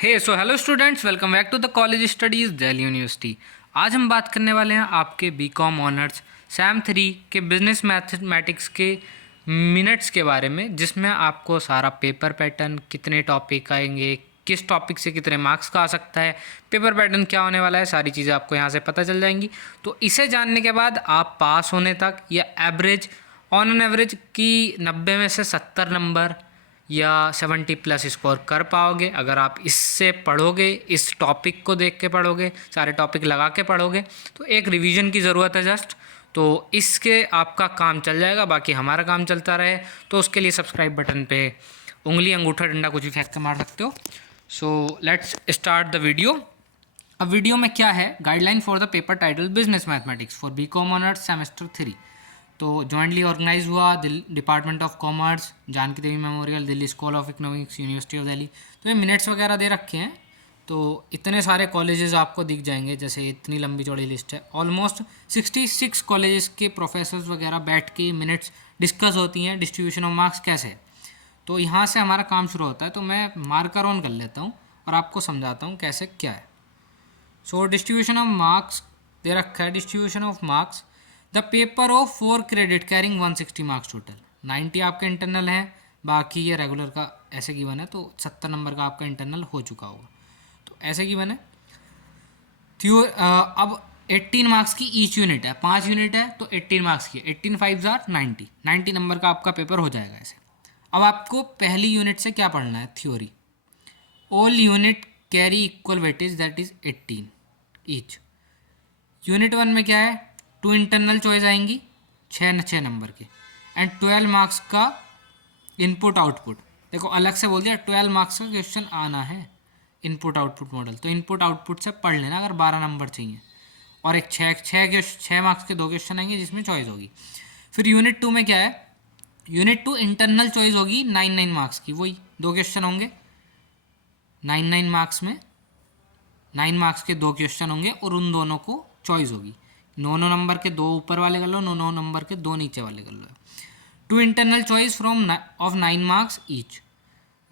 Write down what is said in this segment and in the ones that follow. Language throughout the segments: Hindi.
Hello students, welcome back to the college studies Delhi university. आज हम बात करने वाले हैं आपके बीकॉम ऑनर्स सैम 3 के बिजनेस मैथमेटिक्स के मिनट्स के बारे में, जिसमें आपको सारा पेपर पैटर्न, कितने टॉपिक आएंगे, किस टॉपिक से कितने मार्क्स का आ सकता है, पेपर पैटर्न क्या होने वाला है, सारी चीज़ें आपको यहाँ से पता चल जाएंगी। तो इसे जानने के बाद आप पास होने तक या एवरेज ऑन एन एवरेज की 90 में से 70 नंबर या 70 प्लस स्कोर कर पाओगे। अगर आप इससे पढ़ोगे, इस टॉपिक को देख के पढ़ोगे, सारे टॉपिक लगा के पढ़ोगे, तो एक रिवीजन की ज़रूरत है जस्ट, तो इसके आपका काम चल जाएगा। बाकी हमारा काम चलता रहे तो उसके लिए सब्सक्राइब बटन पे उंगली, अंगूठा, डंडा कुछ भी फेंक के मार सकते हो। So let's start the video. अब वीडियो में क्या है, guideline for the paper title business mathematics for BCom honours semester 3। तो जॉइंटली ऑर्गेनाइज हुआ department of commerce, Janki Devi memorial, Delhi school of economics, university of Delhi. तो ये मिनट्स वगैरह दे रखे हैं, तो इतने सारे कॉलेजेस आपको दिख जाएंगे, जैसे इतनी लंबी चौड़ी लिस्ट है। ऑलमोस्ट 66 कॉलेजेस के प्रोफेसर्स वगैरह बैठ के मिनट्स डिस्कस होती हैं, डिस्ट्रीब्यूशन ऑफ मार्क्स कैसे है। तो यहाँ से हमारा काम शुरू होता है। तो मैं मार्कर ऑन कर लेता हूँ और आपको समझाता हूँ कैसे क्या है। सो डिस्ट्रीब्यूशन ऑफ मार्क्स दे रखा है। Distribution of marks, the paper of 4 credit carrying 160 marks total. 90 आपका इंटरनल है, बाकी ये रेगुलर का ऐसे गिवन है, तो 70 नंबर का आपका इंटरनल हो चुका होगा। तो ऐसे गिवन है। अब 18 मार्क्स की ईच यूनिट है, 5 यूनिट है तो 18 मार्क्स की, 18 5 90 90 नंबर का आपका पेपर हो जाएगा ऐसे। अब आपको पहली यूनिट से क्या पढ़ना है, theory. All unit carry equal weightage, that is 18 each. Unit 1 में क्या है, 2 इंटरनल चॉइस आएंगी 6 नंबर के, एंड 12 मार्क्स का इनपुट आउटपुट। देखो अलग से बोल दिया, 12 मार्क्स का क्वेश्चन आना है, इनपुट आउटपुट मॉडल। तो इनपुट आउटपुट से पढ़ लेना अगर 12 नंबर चाहिए। और एक 6 मार्क्स के 2 क्वेश्चन आएंगे जिसमें चॉइस होगी। फिर यूनिट 2 में क्या है, यूनिट 2 इंटरनल चॉइस होगी 9 मार्क्स की, वही 2 क्वेश्चन होंगे 9 मार्क्स में। 9 मार्क्स के 2 क्वेश्चन होंगे और उन दोनों को चॉइस होगी। 9 नंबर के 2 ऊपर वाले कर लो, 9 नंबर के 2 नीचे वाले कर लो। 2 internal choice from of 9 marks each.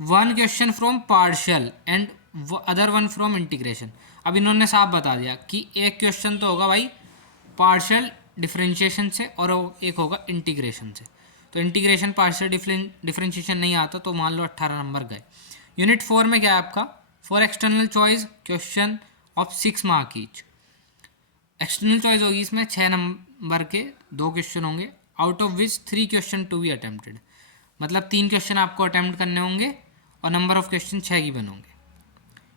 1 question from partial and other 1 from integration. अब इन्होंने साफ बता दिया कि एक क्वेश्चन तो होगा भाई पार्शियल डिफरेंशिएशन से और एक होगा इंटीग्रेशन से। तो इंटीग्रेशन पार्शियल डिफरेंशिएशन नहीं आता तो मान लो 18 नंबर गए। यूनिट 4 में क्या है आपका, 4 external choice question of 6 mark each. External choice होगी इसमें 6 नंबर के 2 क्वेश्चन होंगे, out of which 3 question to be attempted. मतलब 3 क्वेश्चन आपको अटेम्प्ट करने होंगे और नंबर ऑफ क्वेश्चन 6 की बनोगे।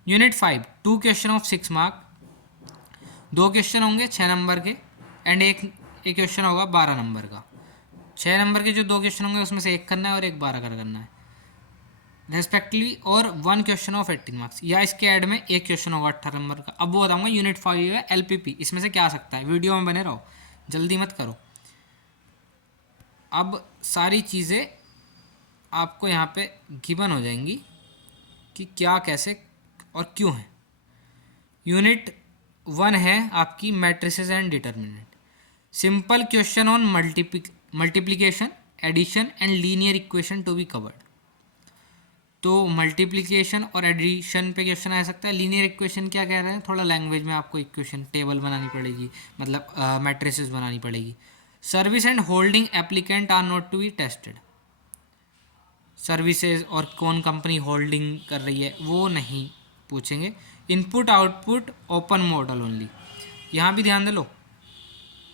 Unit 5, 2 question of 6 mark, 2 question होंगे 6 नंबर के, एंड एक क्वेश्चन होगा 12 नंबर का। 6 नंबर के जो 2 क्वेश्चन होंगे उसमें से एक करना है और एक 12 का करना है रेस्पेक्टिवली, और 1 क्वेश्चन ऑफ 18 मार्क्स, या इसके ऐड में एक क्वेश्चन होगा 18 नंबर का। अब वो बताऊंगा। यूनिट 5 है एलपीपी, इसमें से क्या आ सकता है, वीडियो में बने रहो, जल्दी मत करो। अब सारी चीज़ें आपको यहाँ पे गिवन हो जाएंगी कि क्या, कैसे और क्यों है। यूनिट 1 है आपकी matrices and determinant. Simple question on multiplication, addition and linear equation to be covered. तो मल्टीप्लिकेशन और एडिशन पे क्वेश्चन आ सकता है। लीनियर इक्वेशन क्या कह रहे हैं, थोड़ा लैंग्वेज में आपको इक्वेशन टेबल बनानी पड़ेगी, मतलब मैट्रिसेस बनानी पड़ेगी। Service and holding applicant are not to be tested. Services और कौन कंपनी होल्डिंग कर रही है वो नहीं पूछेंगे। Input output open model only, यहाँ भी ध्यान दे लो।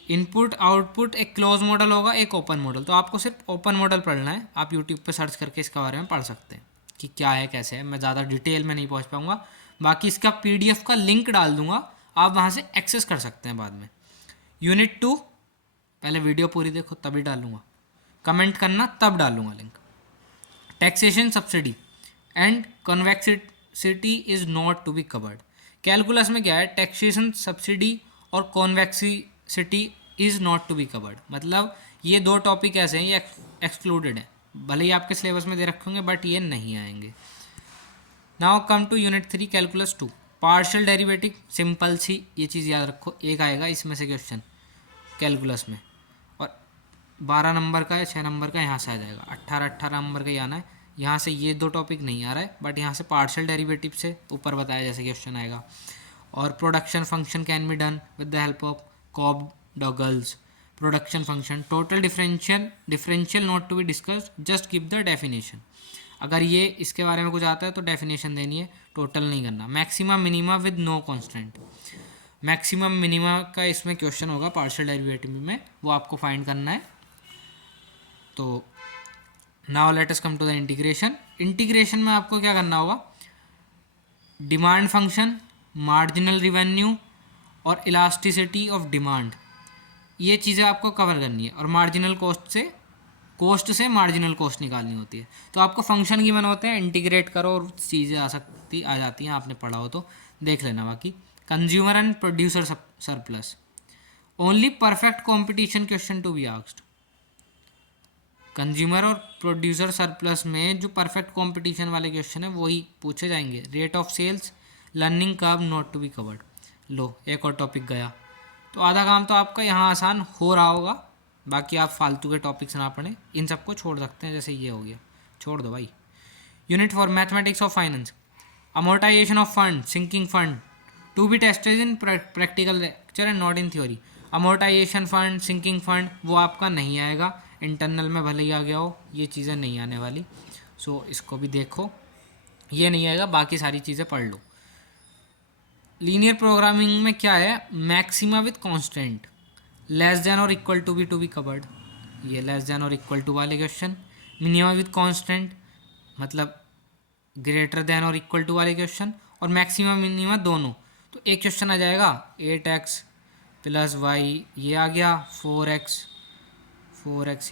इनपुट आउटपुट एक क्लोज मॉडल होगा, एक ओपन मॉडल। तो आपको सिर्फ ओपन मॉडल पढ़ना है। आप यूट्यूब पे सर्च करके इसके बारे में पढ़ सकते हैं कि क्या है कैसे है। मैं ज़्यादा डिटेल में नहीं पहुंच पाऊंगा, बाकी इसका पीडीएफ का लिंक डाल दूंगा, आप वहाँ से एक्सेस कर सकते हैं बाद में। यूनिट 2 पहले वीडियो पूरी देखो तभी डालूंगा, कमेंट करना तब डालूंगा link. Taxation subsidy and convexity is not to be covered. Calculus में क्या है, टैक्सेशन सब्सिडी और convexity is not to be covered. मतलब ये 2 टॉपिक ऐसे हैं, ये एक्सक्लूडेड है, भले ही आपके सिलेबस में दे रखे होंगे बट ये नहीं आएंगे। Now come to unit 3 calculus 2, partial derivative. Simple सी ये चीज़ याद रखो, एक आएगा इसमें से क्वेश्चन कैलकुलस में, और 12 नंबर का या 6 नंबर का यहाँ से आ जाएगा। 18 नंबर का ही आना है, यहाँ से ये 2 टॉपिक नहीं आ रहा है, बट यहाँ से पार्शियल डेरिवेटिव से ऊपर बताया जैसे क्वेश्चन आएगा। और production function can be done with the help of Cobb Douglas production function total differential not to be discussed just give the definition. अगर ये इसके बारे में कुछ आता है तो डेफिनेशन देनी है, टोटल नहीं करना। Maximum minima with no constant, maximum minima का इसमें क्वेश्चन होगा पार्शियल डेरिवेटिव में, वो आपको फाइंड करना है। तो now let us come to the integration. Integration में आपको क्या करना होगा, डिमांड फंक्शन, मार्जिनल रिवेन्यू और इलास्टिसिटी ऑफ डिमांड, ये चीज़ें आपको कवर करनी है। और मार्जिनल कॉस्ट से मार्जिनल कॉस्ट निकालनी होती है। तो आपको फंक्शन गिवन होते हैं, इंटीग्रेट करो और चीज़ें आ जाती हैं, आपने पढ़ा हो तो देख लेना। बाकी consumer and producer surplus, only perfect competition question to be asked. Consumer और प्रोड्यूसर सरप्लस में जो परफेक्ट कंपटीशन वाले क्वेश्चन है वही पूछे जाएंगे। Rate of sales, learning curve not to be covered. लो एक और टॉपिक गया, तो आधा काम तो आपका यहाँ आसान हो रहा होगा। बाकी आप फालतू के टॉपिक्स ना पढ़ें, इन सबको छोड़ सकते हैं, जैसे ये हो गया, छोड़ दो भाई। Unit for mathematics of finance, amortisation of fund, sinking fund to be tested in practical lecture and not in theory. Amortisation fund, sinking fund वो आपका नहीं आएगा, इंटरनल में भले ही आ गया हो, ये चीज़ें नहीं आने वाली। सो इसको भी देखो, ये नहीं आएगा, बाकी सारी चीज़ें पढ़ लो। लीनियर प्रोग्रामिंग में क्या है, maxima with constant, less than और इक्वल टू बी कवर्ड, ये लेस देन और इक्वल टू वाले क्वेश्चन। मिनिमा विद कांस्टेंट मतलब ग्रेटर देन और इक्वल टू वाले क्वेश्चन, और मैक्सिमा मिनिमा दोनों। तो एक क्वेश्चन आ जाएगा 8x प्लस वाई, ये आ गया 4x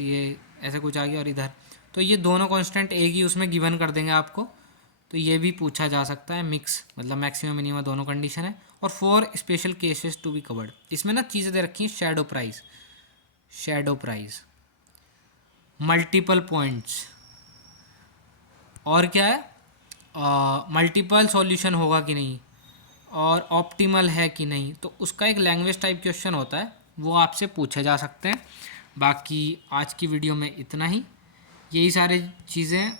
ये ऐसा कुछ आ गया, और इधर तो ये दोनों कांस्टेंट एक ही उसमें गिवन कर देंगे आपको। तो ये भी पूछा जा सकता है, मिक्स मतलब मैक्सिमम मिनिमम दोनों कंडीशन है। और 4 special cases to be covered, इसमें ना चीज़ें दे रखी हैं, शैडो प्राइस, मल्टीपल पॉइंट्स, और क्या है, मल्टीपल सॉल्यूशन होगा कि नहीं, और ऑप्टिमल है कि नहीं। तो उसका एक लैंग्वेज टाइप क्वेश्चन होता है, वो आपसे पूछे जा सकते हैं। बाकी आज की वीडियो में इतना ही, यही सारी चीज़ें,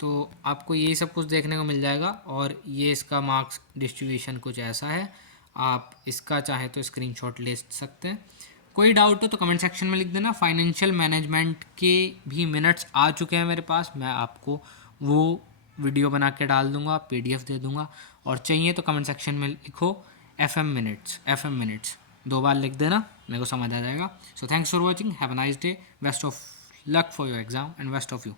तो आपको यही सब कुछ देखने को मिल जाएगा। और ये इसका मार्क्स डिस्ट्रीब्यूशन कुछ ऐसा है, आप इसका चाहें तो स्क्रीनशॉट ले सकते हैं। कोई डाउट हो तो कमेंट सेक्शन में लिख देना। फाइनेंशियल मैनेजमेंट के भी मिनट्स आ चुके हैं मेरे पास, मैं आपको वो वीडियो बना के डाल दूंगा, PDF दे दूंगा। और चाहिए तो कमेंट सेक्शन में लिखो FM मिनट्स 2 बार लिख देना, मेरे को समझ आ जाएगा। So thanks for watching, have a nice day, best of luck for your exam and best of you.